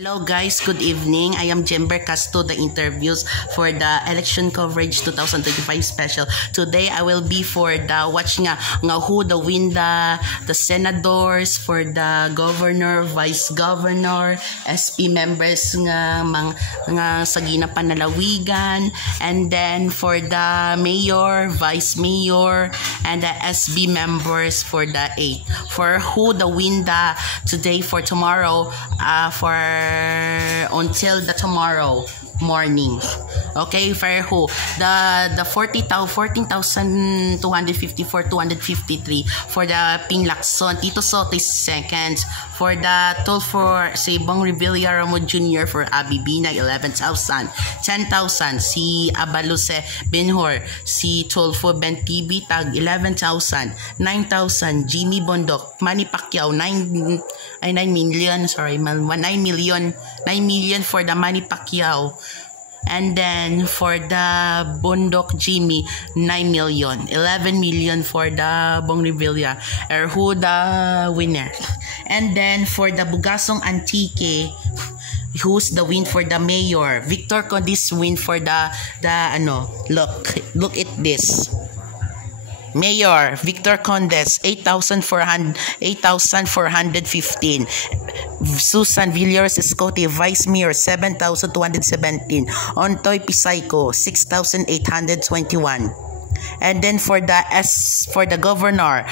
Hello guys, good evening. I am Jember Casto, the interviews for the election coverage 2025 special. Today I will be for the watch nga who the win the senators, for the governor, vice governor, SP members nga sa ginapanalawigan, and then for the mayor, vice mayor, and the SB members for the 8. For who the win the today for tomorrow for until the tomorrow morning. Okay, for who? The 14,254 253 for the Ping Lacson, Tito Sotis seconds, for the toll for si Bong Revilla Ramo Jr. for Abby Binay 11,000, 10,000 si Abaluse Benhor, si Tolfo Ben TV Tag 11,000, 9,000 Jimmy Bondok, Manny Pacquiao 9 million for the Manny Pacquiao. And then for the Bondok Jimmy 9 million, 11 million for the Bong Revilla, or who the winner. And then for the Bugasong Antique, who's the win for the mayor? Victor Condis win for the look at this. Mayor Victor Condes 8,415. Susan Villar Escote Vice Mayor 7,217. Ontoy Pisayco 6,821. And then for the governor,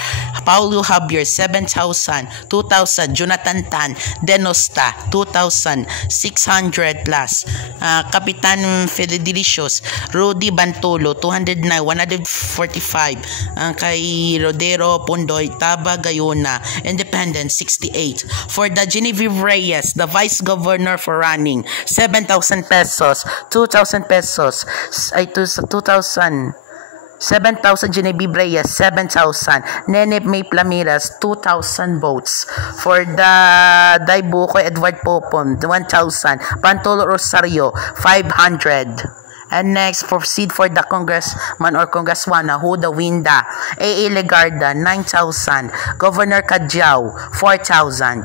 Paulo Javier 7,000, 2,000 Jonathan Tan Denosta 2,600 plus. Kapitan Fedelicios Rudy Bantolo 209, 145. Kay Rodero Pondoy Taba Gayona Independent 68. For the Genevieve Reyes, the vice governor for running, 7,000 pesos, 2,000 pesos, 2,000. 7,000 Genevieve Reyes, 7,000. Nene May Plamiras, 2,000 votes. For the Daibuco Edward Popon, 1,000. Pantolo Rosario, 500. And next, proceed for the congressman or congresswoman who the winda. A.A. Legarda, 9,000. Governor Kadyao, 4,000.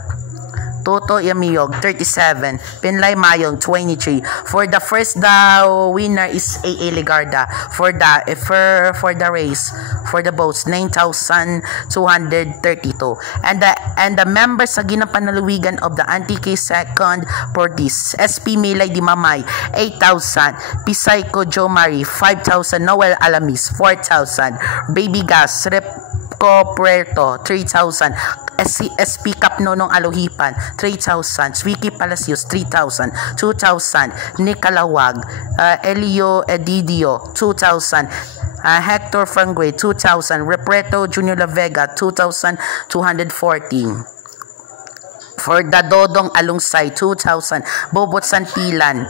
Toto Yamiyog 37, Pinlay Mayong 23. For the first, the winner is A.A. Legarda. For the race, for the votes 9,232. And the members sa ginapanalawigan of the Antique second for this, SP Milay Dimamay 8,000, Pisayco Jo Marie 5,000, Noel Alamis 4,000, Baby Gas Repco Puerto 3,000, SP Kapnonong Alohipan 3,000, Swiki Palacios 3,000, 2,000, Nikalawag, Elio Edidio 2,000, Hector Frangue 2,000, Repreto Junior La Vega 2,214. For the Dodong Alungsay 2,000, Bobot Santilan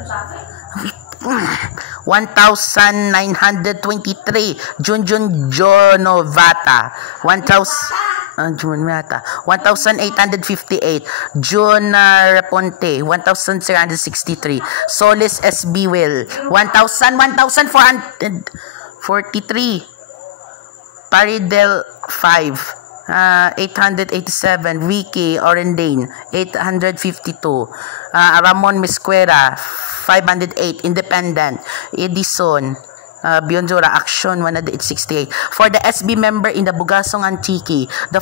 1,923, Junjun Jonovata 1,858, June Raponte 1,363, Solis SB Will 1,443, Paridel 5, 887, Vicky Orendane 852, Ramon Misquera 508, Independent Edison Bionjora Action 168. For the SB member in the Bugasong Antique, the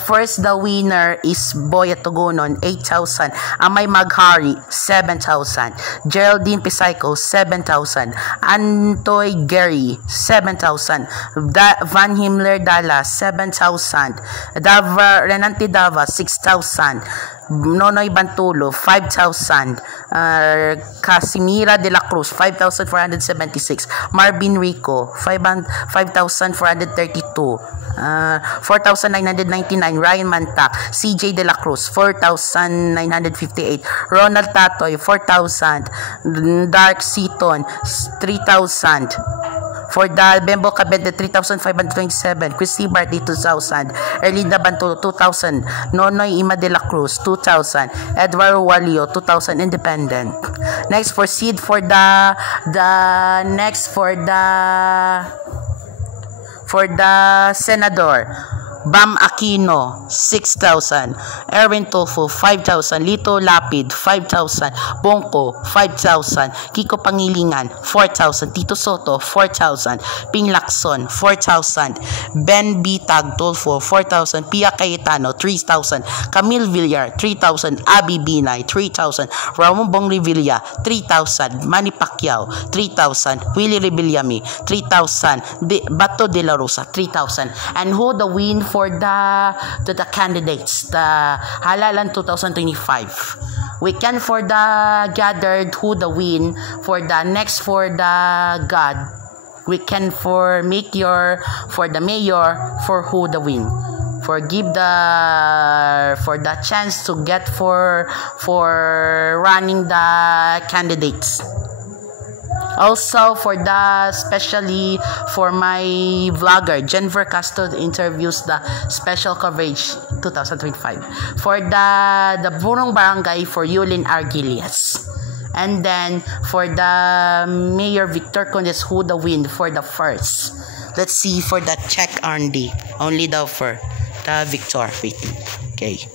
winner is Boya Togonon 8,000, Amay Maghari 7,000, Geraldine Pisayco 7,000, Antoy Gary 7,000, Van Himmler Dala 7,000, Renante Dava 6,000, Nonoy Bantulo 5,000, Casimira de la Cruz 5,476, Marvin Rico 5,432, 4,999, Ryan Mantak, CJ de la Cruz 4,958, Ronald Tatoy 4,000, Dark Seaton 3,000. For the Bembo Cabete 3,527, Christy Barty 2,000, Erlinda Bantulo 2,000, Nonoy Ima de la Cruz 2,000, Edward Walio 2,000, Independent. Next, proceed for the senador. Bam Aquino, 6,000. Erwin Tulfo, 5,000. Lito Lapid, 5,000. Bongko, 5,000. Kiko Pangilingan, 4,000. Tito Soto, 4,000. Ping Lacson, 4,000. Ben Bitag Tulfo, 4,000. Pia Cayetano, 3,000. Camille Villar, 3,000. Abby Binay, 3,000. Ramon Bong Revilla, 3,000. Manny Pacquiao, 3,000. Willie Rebillami, 3,000. Bato de la Rosa, 3,000. And who the win for the candidates, the Halalan 2025. We can for the gathered who the win for the next for the God. We can for make your for the mayor for who the win. For give the chance to get for running the candidates. Also for the especially for my vlogger Jennifer Castro interviews the special coverage 2025 for the Burong Barangay for Yulin Argilias. And then for the Mayor Victor Condes who the win for the first. Let's see for the check only the for the Victor waiting. Okay.